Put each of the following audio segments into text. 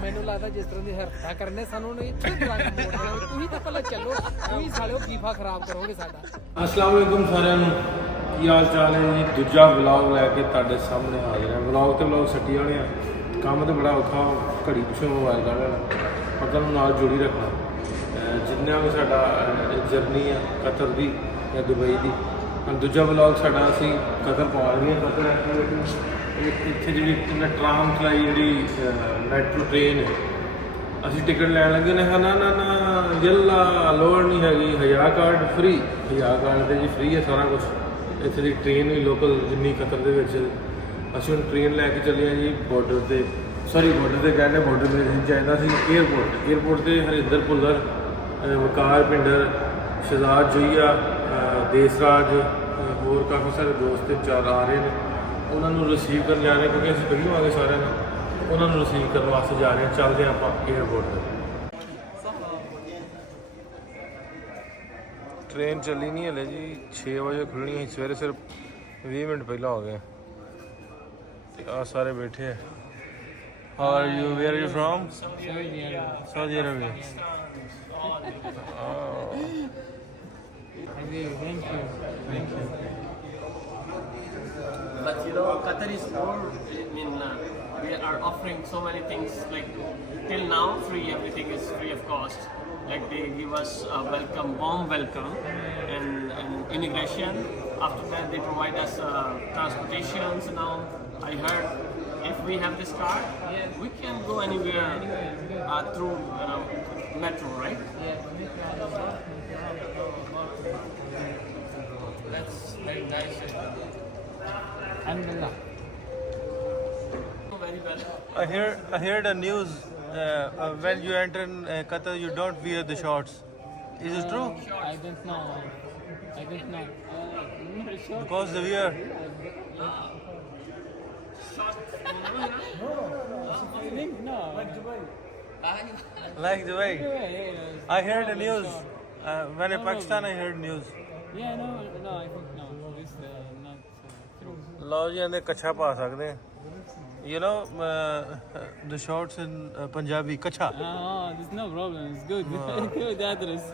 ਮੈਨੂੰ ਲੱਗਦਾ ਜਿਸ ਤਰ੍ਹਾਂ ਦੀ ਹਰਕਤਾਂ ਕਰਨੇ ਸਾਨੂੰ ਨਹੀਂ ਇੱਥੇ ਬੁਲਾਣਾ ਮੋੜਨਾ ਤੁਸੀਂ ਤਾਂ ਪਹਿਲਾਂ ਚੱਲੋ ਤੁਸੀਂ ਸਾਲਿਓ FIFA ਖਰਾਬ ਕਰੋਗੇ ਸਾਡਾ। अस्सलाम वालेकुम ਸਾਰਿਆਂ ਨੂੰ ਕੀ ਹਾਲ ਚਾਲ ਹੈ ਜੀ। ਦੂਜਾ ਵਲੌਗ ਲੈ ਕੇ ਤੁਹਾਡੇ ਸਾਹਮਣੇ ਹਾਜ਼ਰ ਹਾਂ। ਵਲੌਗ ਤੇ ਵਲੌਗ ਸੱਟੀ ਵਾਲੇ ਆ, ਕੰਮ ਤੇ ਬੜਾ ਔਖਾ, ਘੜੀ ਪਿੱਛੋਂ ਮੋਬਾਈਲ ਕੱਢ ਲੈਣਾ, ਪਰ ਤੁਹਾਨੂੰ ਨਾਲ ਜੁੜੀ ਰੱਖਣਾ। ਜਿੰਨਾ ਵੀ ਸਾਡਾ ਜਰਨੀ ਆ ਕਤਰ ਦੀ ਜਾਂ ਦੁਬਈ ਦੀ, ਦੂਜਾ ਵਲੌਗ ਸਾਡਾ ਅਸੀਂ ਕਤਰ ਪਹੁੰਚ ਗਏ ਹਾਂ। ਕਤਰ ਐਕਟੀਵਿਟੀ ਇੱਥੇ ਜਿਹੜੀ ਟਰਾਮ ਚਲਾਈ, ਜਿਹੜੀ ਮੈਟਰੋ ਟ੍ਰੇਨ ਹੈ, ਅਸੀਂ ਟਿਕਟ ਲੈਣ ਲੱਗੇ ਨੇ। ਨਾ ਨਾ ਨਾ ਜੱਲਾ ਲੋੜ ਨਹੀਂ ਹੈਗੀ, 1000 ਕਾਰਡ ਫ੍ਰੀ, 1000 ਕਾਰਡ 'ਤੇ ਜੀ ਫ੍ਰੀ ਹੈ ਸਾਰਾ ਕੁਛ। ਇੱਥੇ ਦੀ ਟ੍ਰੇਨ ਵੀ ਲੋਕਲ ਜਿੰਨੀ ਕਤਰ ਦੇ ਵਿੱਚ, ਅਸੀਂ ਹੁਣ ਟ੍ਰੇਨ ਲੈ ਕੇ ਚੱਲੇ ਹਾਂ ਜੀ ਬਾਰਡਰ 'ਤੇ, ਸੌਰੀ ਬਾਰਡਰ 'ਤੇ ਕਹਿੰਦੇ, ਬਾਰਡਰ 'ਤੇ ਅਸੀਂ ਚਾਹੀਦਾ ਸੀ ਏਅਰਪੋਰਟ 'ਤੇ ਹਰਿੰਦਰ ਭੁੱਲਰ, ਵਕਾਰ ਭਿੰਡਰ, ਸ਼ਹਿਜ਼ਾਦ ਜੋਈਆ, ਦੇਸਰਾਜ, ਹੋਰ ਕਾਫੀ ਸਾਰੇ ਦੋਸਤ ਚਾਰ ਆ ਰਹੇ ਨੇ। ਉਹਨਾਂ ਨੂੰ ਰਿਸੀਵ ਕਰਨ ਜਾ ਰਹੇ, ਕਿਉਂਕਿ ਅਸੀਂ ਪਹਿਲੋਂ ਆ ਗਏ ਸਾਰਿਆਂ ਨੂੰ, ਉਹਨਾਂ ਨੂੰ ਰਿਸੀਵ ਕਰਨ ਵਾਸਤੇ ਜਾ ਰਹੇ ਹਾਂ। ਚੱਲਦੇ ਹਾਂ ਆਪਾਂ ਏਅਰਪੋਰਟ 'ਤੇ। ਟ੍ਰੇਨ ਚੱਲੀ ਨਹੀਂ ਹਲੇ ਜੀ, 6 ਵਜੇ ਖੁੱਲਣੀ ਹੈ। ਸਵੇਰੇ ਸਿਰਫ 20 ਮਿੰਟ ਪਹਿਲਾਂ ਹੋ ਗਏ ਤੇ ਆ ਸਾਰੇ ਬੈਠੇ ਹੈ। How are you? Where are you from? Saudi Arabia. Oh. Thank you. But you know, Qatar is more, we are offering so many things, like till now free, everything is free of cost. Like they give us a warm welcome and immigration. After that they provide us transportations. Now I heard if we have this card, we can go anywhere through metro, right? That's very nice. Alhamdulillah. Very well. I heard a news when you enter in Qatar, you don't wear the shorts. Is it true? I don't know. Because they wear. No. Like the way. I heard the news. When in Pakistan, I heard news. Yeah, no, I think no. This not true. ਲਓ ਜੀ, ਇਹਨੇ ਕੱਛਾ ਪਾ ਸਕਦੇ ਆ। You know the shorts in Punjabi, kacha. There's no problem. It's good. Good address.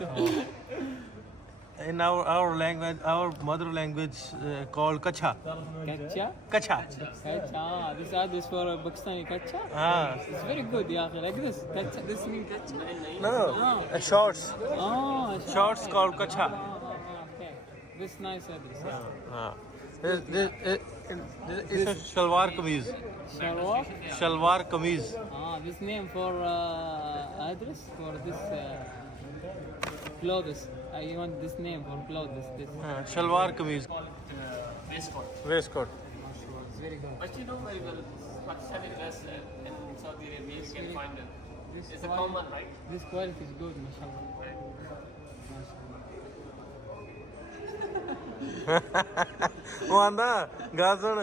In our language, our mother language, called kacha. Kacha? Kacha. Kacha. This address for Pakistani kacha? It's very good, yeah. Like this. Kacha. This means kacha? No. Shorts. Shorts called kacha. Okay. This nice address. This is shalwar kameez. Shalwar kameez. This name for address for this clothes. I want this name for clothes. This. Shalwar kameez. Waistcoat. It's very good. But you know very well, Pakistani dress in Saudi Arabia, you can find it. This It's a common, right? This quality is good, mashallah. ਉਹ ਆਂਦਾ ਗੱਲ ਸੁਣ,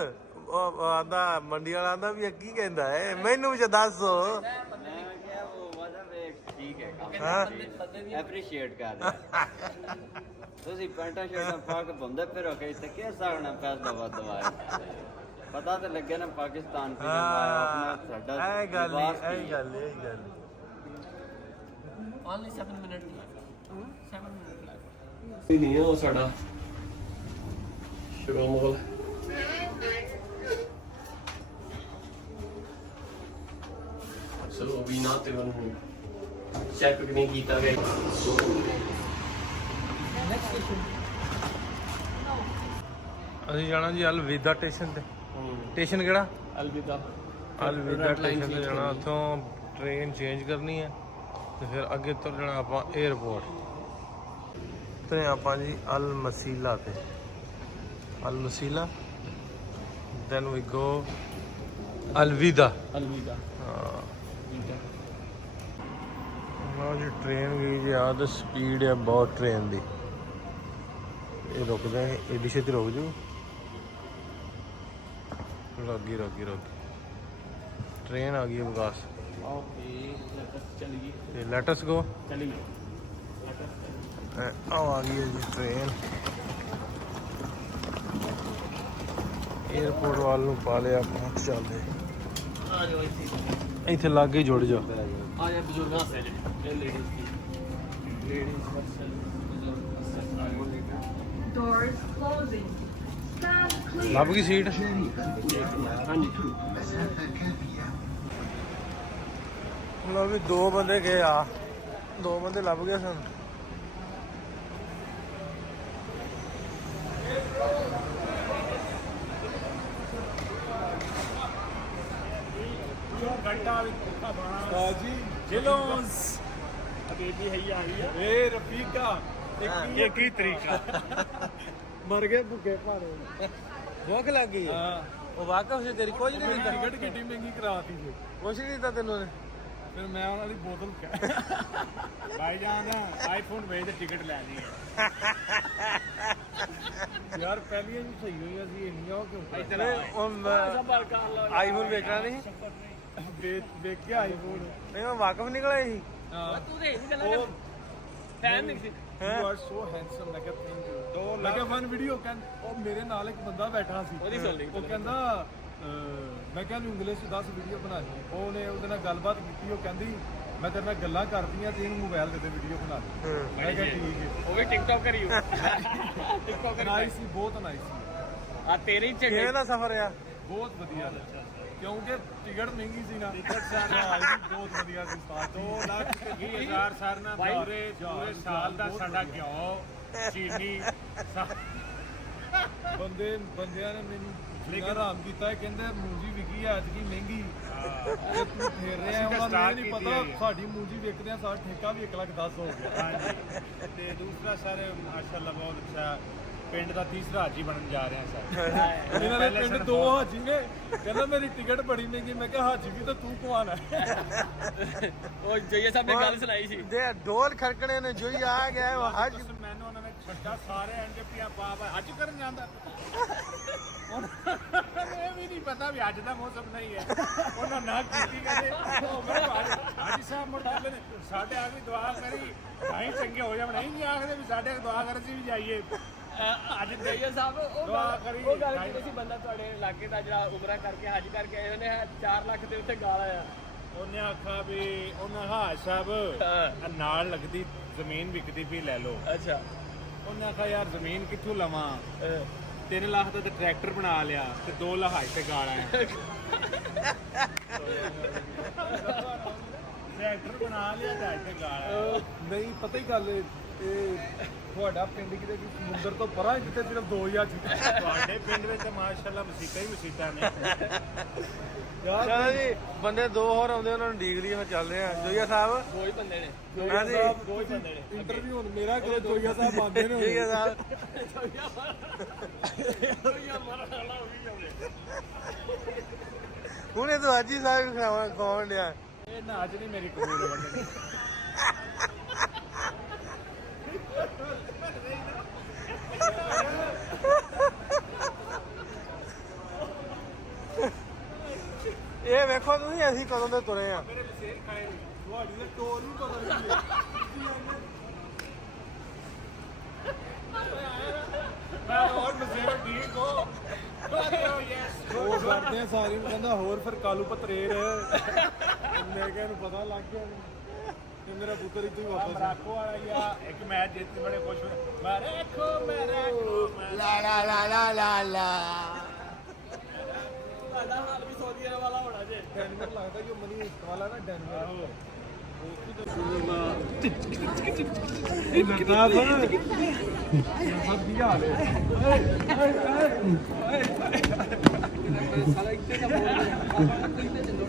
ਉਹ ਆਂਦਾ ਮੰਡੀ ਵਾਲਾ ਆਂਦਾ ਵੀ ਕੀ ਕਹਿੰਦਾ ਹੈ, ਮੈਨੂੰ ਵੀ ਦੱਸ। ਠੀਕ ਹੈ, ਐਪਰੀਸ਼ੀਏਟ ਕਰ ਰਿਹਾ। ਤੁਸੀਂ ਪੈਂਟਾਂ ਸ਼ਰਟਾਂ ਪਾ ਕੇ ਬੰਦੇ ਫਿਰੋ ਕੇ ਤੇ ਕਿਸ ਹਿਸਾਬ ਨਾਲ ਪੈਸਾ ਵੱਧ ਦਵਾਇਆ, ਪਤਾ ਤਾਂ ਲੱਗੇ ਨਾ ਪਾਕਿਸਤਾਨ ਆਪਣਾ ਸਾਡਾ। ਇਹ ਗੱਲ Only 7 minutes left. 7 minutes left. ਨਹੀਂ ਹੈ ਉਹ ਸਾਡਾ ਸ਼ੁਰੂ mall. So we not even check ਨਹੀਂ ਕੀਤਾ ਗਿਆ। ਅਸੀਂ ਜਾਣਾ ਜੀ ਅਲਵਿਦਾ ਸਟੇਸ਼ਨ ਤੇ। ਸਟੇਸ਼ਨ ਕਿਹੜਾ? ਅਲਵਿਦਾ। ਅਲਵਿਦਾ ਸਟੇਸ਼ਨ ਤੇ ਜਾਣਾ, ਉੱਥੋਂ ਟ੍ਰੇਨ ਚੇਂਜ ਕਰਨੀ ਹੈ ਤੇ ਫਿਰ ਅੱਗੇ ਤੁਰ ਜਾਣਾ ਆਪਾਂ 에ਅਰਪੋਰਟ ਤੇ ਆਪਾਂ ਜੀ ਅਲ ਮਸੀਲਾ ਤੇ ਅਲ ਮਸੀਲਾ ਦੈਨ ਵੀ ਗੋ ਅਲਵਿਦਾ ਹਾਂ ਲਓ ਜੀ ਟ੍ਰੇਨ ਗਈ ਜੀ ਆ ਤੇ ਸਪੀਡ ਹੈ ਬਹੁਤ ਟ੍ਰੇਨ ਦੀ ਇਹ ਰੁਕ ਜਾਏ ਏਡੀ ਛੇਤੀ ਰੁਕ ਜੂ ਰੋਗੀ ट्रेन आ गई है विकास लेट अस गो आ गई है जी ट्रेन एयरपोर्ट वाल पा लिया पहुंच चलते इतने लागे जुड़ जाओ लभ गई सीट लो भी 2 बंदे गए आ 2 बंदे लभ गए सन मर गए भुखे भारे भुख लग गई वाकफ से तेरी कुछ नहीं दिता टिकट कितनी महंगी कराती है कुछ नहीं दिता तेनों ने फिर मैं उन्होंने बोतल भाईजान आईफोन भेज दे टिकट ले ली यार पहली भी सही हुई असि इन्नियां क्यों आईफोन बेचना नहीं बेच के आईफोन नहीं मैं वाकफ निकला ही तू दे नहीं चला फैन नहीं सी You are so handsome मैं कहता थैंक यू तो लगा वन वीडियो ਉਹ ਮੇਰੇ ਨਾਲ ਇੱਕ ਬੰਦਾ ਬੈਠਾ ਸੀ ਉਹ ਕਹਿੰਦਾ ਮੈਂ ਕਿਹਾ ਨੂੰ ਇੰਗਲਿਸ਼ 10 ਵੀਡੀਓ ਬਣਾ ਲਈ ਉਹਨੇ ਉਹਦੇ ਨਾਲ ਗੱਲਬਾਤ ਕੀਤੀ ਉਹ ਕਹਿੰਦੀ ਮੈਂ ਤੇਰੇ ਨਾਲ ਗੱਲਾਂ ਕਰਦੀਆਂ ਤੇ ਇਹਨੂੰ ਮੋਬਾਈਲ ਦੇ ਵੀਡੀਓ ਬਣਾ ਲਈ ਮੈਂ ਕਿਹਾ ਠੀਕ ਹੈ ਉਹ ਵੀ ਟਿਕਟੌਕ ਕਰੀ ਟਿਕਟੌਕ ਨਾਈਸ ਸੀ ਬਹੁਤ ਨਾਈਸ ਸੀ ਆ ਤੇਰੇ ਹੀ ਚੰਗੇ ਕਿਵੇਂ ਦਾ ਸਫ਼ਰ ਆ ਬਹੁਤ ਵਧੀਆ ਕਿਉਂਕਿ ਟਿਕਟ ਮਹਿੰਗੀ ਸੀ ਨਾ ਟਿਕਟ ਬਹੁਤ ਵਧੀਆ ਸੀ 2,20,000 ਸਰ ਨਾਲ ਪੂਰੇ ਸਾਲ ਦਾ ਸਾਡਾ ਘਿਓ ਚੀਨੀ ਬੰਦਿਆਂ ਨੇ ਮੈਨੂੰ ਆਰਾਮ ਕੀਤਾ ਕਹਿੰਦੇ ਮੂੰਜੀ ਵਿਕੀ ਅੱਜ ਕੀ ਮਹਿੰਗੀ ਤੂੰ ਫੇਰ ਰਿਹਾ ਉਹਨਾਂ ਨੂੰ ਨਹੀਂ ਪਤਾ ਸਾਡੀ ਮੂੰਜੀ ਵਿਕਦੇ ਆ ਸਾਡਾ ਠੇਕਾ ਵੀ 1,10,000 ਹੋ ਗਿਆ ਹਾਂਜੀ ਤੇ ਦੂਸਰਾ ਸਰ ਮਾਸ਼ਾਅੱਲਾ ਬਹੁਤ ਅੱਛਾ ਪਿੰਡ ਦਾ ਤੀਸਰਾ ਹਾਜੀ ਬਣਨ ਜਾ ਰਿਹਾ ਸਰ ਇਹਨਾਂ ਦੇ ਪਿੰਡ 2 ਹਾਜੀ ਨੇ ਕਹਿੰਦਾ ਮੇਰੀ ਟਿਕਟ ਬੜੀ ਮਹਿੰਗੀ ਮੈਂ ਕਿਹਾ ਹਾਜੀ ਵੀ ਤਾਂ ਤੂੰ ਕਮਾਨ ਹੈ ਉਹ ਜਈਆ ਸਾਹਿਬ ਨੇ ਗੱਲ ਸੁਣਾਈ ਸੀ ਦੇ ਢੋਲ ਖੜਕਣੇ ਨੇ ਜੋਈ ਆ ਗਿਆ ਹਾਜ ਮੈਨੂੰ ਉਹਨਾਂ ਨੇ ਛੱਡਾ ਸਾਰੇ ਐਨਜੀਪੀਆਂ ਬਾਬਾ ਅੱਜ ਕਰਨ ਜਾਂਦਾ ਇਹ ਵੀ ਨਹੀਂ ਪਤਾ ਵੀ ਅੱਜ ਦਾ ਮੌਸਮ ਨਹੀਂ ਹੈ ਉਹਨਾਂ ਨਾ ਕੀਤੀ ਕਹਿੰਦੇ ਉਹ ਮੇਰੇ ਹਾਜੀ ਸਾਹਿਬ ਮੁੜ ਜਾਂਦੇ ਨੇ ਸਾਡੇ ਆ ਵੀ ਦੁਆ ਕਰੀ ਭਾਈ ਚੰਗੇ ਹੋ ਜਾਣ ਨਹੀਂ ਆਖਦੇ ਵੀ ਸਾਡੇ ਦੁਆ ਕਰ ਅਸੀਂ ਵੀ ਜਾਈਏ ਅੱਜ ਜਈਆ ਸਾਹਿਬ ਉਹ ਗੱਲ ਕੀਤੀ ਸੀ ਬੰਦਾ ਤੁਹਾਡੇ ਇਲਾਕੇ ਦਾ ਜਿਹੜਾ ਉਮਰਾ ਕਰਕੇ ਹਜ ਕਰਕੇ ਆਏ ਉਹਨੇ 4 ਲੱਖ ਦੇ ਉੱਤੇ ਗਾਲ ਆਇਆ ਉਹਨੇ ਆਖਿਆ ਵੀ ਉਹਨਾਂ ਹਾਜ ਸਾਹਿਬ ਨਾਲ ਲੱਗਦੀ ਜ਼ਮੀਨ ਵਿਕਦੀ ਵੀ ਲੈ ਲਓ ਅੱਛਾ ਉਹਨੇ ਆਖਿਆ ਯਾਰ ਜ਼ਮੀਨ ਕਿੱਥੋਂ ਲਵਾਂ 3 ਲੱਖ ਦਾ ਤੇ ਟਰੈਕਟਰ ਬਣਾ ਲਿਆ ਤੇ 2 ਲੱਖ ਹਾਜ ਤੇ ਗਾਲ ਆਇਆ ਟਰੈਕਟਰ ਬਣਾ ਲਿਆ ਤੇ ਹਾਜ ਤੇ ਗਾਲ ਆਇਆ ਨਹੀਂ ਪਤਾ ਹੀ ਗੱਲ ਇਹ ਤੁਹਾਡਾ ਪਿੰਡ ਕਿਤੇ ਸਮੁੰਦਰ ਤੋਂ ਪਰਾਂ ਜਿੱਥੇ ਸਿਰਫ 2000 ਤੁਹਾਡੇ ਪਿੰਡ ਵਿੱਚ ਮਾਸ਼ਾਅੱਲਾ ਮਸੀਤਾਂ ਹੀ ਮਸੀਤਾਂ ਨੇ ਚਲੋ ਜੀ ਬੰਦੇ 2 ਹੋਰ ਆਉਂਦੇ ਉਹਨਾਂ ਨੂੰ ਡੀਕ ਲਈ ਹੁਣ ਚੱਲਦੇ ਆ ਜੋਈਆ ਸਾਹਿਬ 2 ਹੀ ਬੰਦੇ ਨੇ ਜੋਈਆ ਸਾਹਿਬ 2 ਹੀ ਬੰਦੇ ਨੇ ਇੰਟਰਵਿਊ ਹੁਣ ਮੇਰਾ ਕੋਲ ਜੋਈਆ ਸਾਹਿਬ ਆਉਂਦੇ ਨੇ ਜੋਈਆ ਸਾਹਿਬ ਜੋਈਆ ਮਰਨ ਵਾਲਾ ਹੋ ਗਈ ਹੁਣੇ ਤਾਂ ਹਾਜੀ ਸਾਹਿਬ ਖਵਾਉਣ ਕੌਣ ਡਿਆ ਇਹ ਨਾ ਅੱਜ ਨਹੀਂ ਮੇਰੀ ਕਬੂਲ ਵੰਡਣੀ ਇਹ ਵੇਖੋ ਤੁਸੀਂ ਅਸੀਂ ਕਦੋਂ ਦੇ ਤੁਰੇ ਆ ਮੇਰੇ ਬਸੇਰ ਖਾਏ ਤੁਹਾਡੀ ਦਾ ਟੋਲ ਨਹੀਂ ਪਤਾ ਨਹੀਂ ਮੈਂ ਹੋਰ ਬਸੇਰ ਠੀਕ ਹੋ ਉਹ ਕਰਦੇ ਸਾਰੇ ਨੂੰ ਕਹਿੰਦਾ ਹੋਰ ਫਿਰ ਕਾਲੂ ਪਤਰੇਰ ਮੈਂ ਕਿਹਾ ਇਹਨੂੰ ਪਤਾ ਲੱਗ ਗਿਆ ਤੇ ਮੇਰਾ ਪੁੱਤਰ ਇੱਥੇ ਵਾਪਸ ਮਰਾਕੋ ਵਾਲਾ ਯਾ ਇੱਕ ਮੈਚ ਜਿੱਤ ਬੜੇ ਖੁਸ਼ ਹੋਏ ਮਰਾਕੋ ਲਾ ਲਾ ਲਾ ਲਾ ਲਾ ਲਾ ਤੁਹਾਡਾ ਹਾਲ ਵੀ ਸਾਊਦੀ ਅਰਬ ਵਾਲਾ ਹੋਣਾ ਜੇ ਡੈਨਵਰ ਲੱਗਦਾ ਕਿ ਮਨੀ ਵਾਲਾ ਨਾ ਡੈਨਵਰ ਸਾਲਾ ਇੱਥੇ ਦਾ ਬੋਲ ਰਿਹਾ ਤੁਸੀਂ ਤੇ ਚੱਲੋ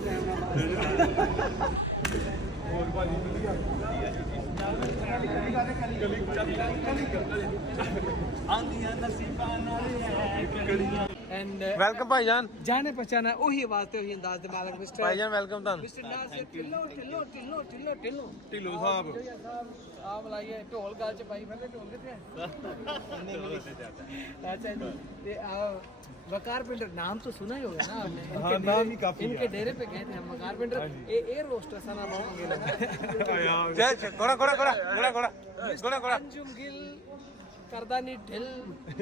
एंड ਵੈਲਕਮ ਭਾਈਜਾਨ। जाने पहचाना वही आवाज ते वही अंदाज दे मालक मिस्टर ਭਾਈਜਾਨ ਵੈਲਕਮ ਤੁਹਾਨੂੰ। मिस्टर नासिर ढिल्लो ढिल्लो ढिल्लो ढिल्लो ढिल्लो ਢਿੱਲੋਂ ਸਾਹਿਬ आ बुलाइए ढोल गाल च पाई फिरदे ढोल किथे अच्छा जी ते वकार पिंडर नाम तो सुना ही होगा ना आपने हाँ, नाम ही काफी इनके डेरे पे गए थे हम वकार पिंडर ए रोस्टर सा नाम होंगे लगा ਚੱਲ ਗੋੜਾ ਗੋੜਾ ਗੋੜਾ ਗੋੜਾ ਗੋੜਾ ਗੋੜਾ ਗੋੜਾ अंजुम गिल करदा नी ढिल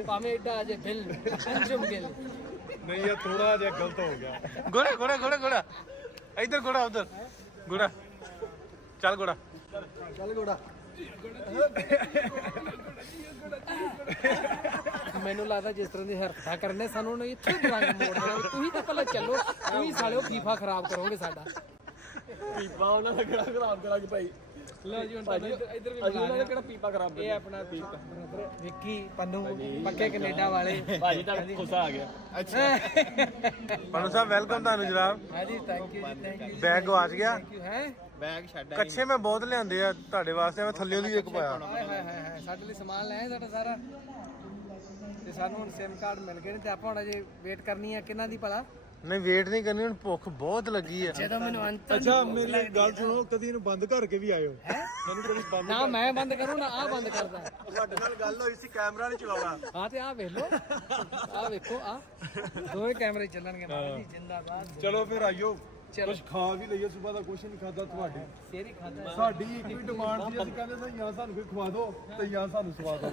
भाਵੇਂ ਏਡਾ ਅਜੇ ਢਿਲ अंजुम गिल ਨਹੀਂ ਇਹ ਥੋੜਾ ਜਿਹਾ ਗਲਤ ਹੋ ਗਿਆ। ਗੋੜਾ ਗੋੜਾ ਗੋੜਾ ਗੋੜਾ ਇੱਧਰ ਗੋੜਾ ਉਧਰ ਗੋੜਾ ਚੱਲ ਗੋੜਾ ਚੱਲ ਗੋੜਾ ਮੈਨੂੰ ਲੱਗਦਾ ਜਿਸ ਤਰ੍ਹਾਂ ਦੀ ਹਰਕਤਾਂ ਕਰਨੇ ਸਾਨੂੰ ਉਹਨੇ ਇੱਥੇ ਰੰਗ ਮੋੜ ਦੇਣਾ ਤੁਸੀਂ ਤਾਂ ਪਹਿਲਾਂ ਚੱਲੋ ਤੁਸੀਂ ਸਾਲਿਓ ਫੀਫਾ ਖਰਾਬ ਕਰੋਗੇ ਸਾਡਾ ਪੀਪਾ ਉਹਨਾਂ ਦਾ ਕਿਹੜਾ ਖਰਾਬ ਕਰਾਂਗੇ ਭਾਈ। ਲਓ ਜੀ ਹੁਣ ਤੁਹਾਨੂੰ ਇੱਧਰ ਵੀ ਅਸੀਂ ਉਹਨਾਂ ਦਾ ਕਿਹੜਾ ਪੀਪਾ ਖਰਾਬ ਇਹ ਆਪਣਾ ਬ੍ਰਦਰ ਵਿੱਕੀ ਪੰਨੂ ਪੱਕੇ ਕੈਨੇਡਾ ਵਾਲੇ ਭਾਜੀ ਤਾਂ ਗੁੱਸਾ ਆ ਗਿਆ। ਪਨੂ ਸਾਹਿਬ ਵੈਲਕਮ ਤੁਹਾਨੂੰ ਜਨਾਬ। ਹਾਂਜੀ ਥੈਂਕ ਯੂ ਜੀ ਥੈਂਕ ਯੂ ਬੈਗ ਗਵਾਚ ਗਿਆ। ਹੈ ਬੈਗ ਛੱਡ ਕੱਛੇ ਮੈਂ ਬਹੁਤ ਲਿਆਂਦੇ ਆ ਤੁਹਾਡੇ ਵਾਸਤੇ, ਮੈਂ ਥੱਲਿਓਂ ਦੀ ਇੱਕ ਪਾਇਆ। ਹਾਏ ਹਾਏ ਹਾਏ ਹਾਏ ਸਾਡੇ ਲਈ ਸਮਾਨ ਲੈ ਆਏ ਸਾਡਾ ਸਾਰਾ ਤੇ ਸਾਨੂੰ ਹੁਣ ਸਿਮ ਕਾਰਡ ਮਿਲ ਗਏ ਨੇ ਤੇ ਆਪਾਂ ਹੁਣ ਅਜੇ ਵੇਟ ਕਰਨੀ ਆ ਕਿਹਨਾਂ ਦੀ ਭਲਾ ਨਹੀਂ ਵੇਟ ਨਹੀਂ ਕਰਨੀ, ਹੁਣ ਭੁੱਖ ਬਹੁਤ ਲੱਗੀ ਆ। ਜਦੋਂ ਮੈਨੂੰ ਅੰਤ ਅੱਛਾ ਮੇਰੀ ਗੱਲ ਸੁਣੋ, ਕਦੀ ਇਹਨੂੰ ਬੰਦ ਕਰਕੇ ਵੀ ਆਇਓ। ਮੈਨੂੰ ਕਦੀ ਬੰਦ ਨਾ ਮੈਂ ਬੰਦ ਕਰੂੰ ਨਾ ਆ ਬੰਦ ਕਰਦਾ ਤੁਹਾਡੇ ਨਾਲ ਗੱਲ ਹੋਈ ਸੀ, ਕੈਮਰਾ ਨਹੀਂ ਚਲਾਉਣਾ। ਹਾਂ ਤੇ ਆ ਵੇਖ ਲੋ ਆ ਵੇਖੋ ਆ ਦੋਵੇਂ ਕੈਮਰੇ ਚੱਲਣਗੇ ਮਾਤਾ ਜੀ ਜਿੰਦਾਬਾਦ। ਚਲੋ ਫਿਰ ਆਇਓ, ਚਲੋ ਕੁਝ ਖਾ ਵੀ ਲਈਏ। ਸੁਬਾਹ ਦਾ ਕੁਝ ਨਹੀਂ ਖਾਦਾ ਤੁਹਾਡੇ। ਸੇਰੀ ਖਾਦਾ ਸਾਡੀ ਇੱਕ ਵੀ ਡਿਮਾਂਡ ਸੀ, ਅਸੀਂ ਕਹਿੰਦੇ ਸੀ ਜਾਂ ਸਾਨੂੰ ਕੋਈ ਖਵਾ ਦਿਓ ਤੇ ਜਾਂ ਸਾਨੂੰ ਸਵਾ ਦਿਓ।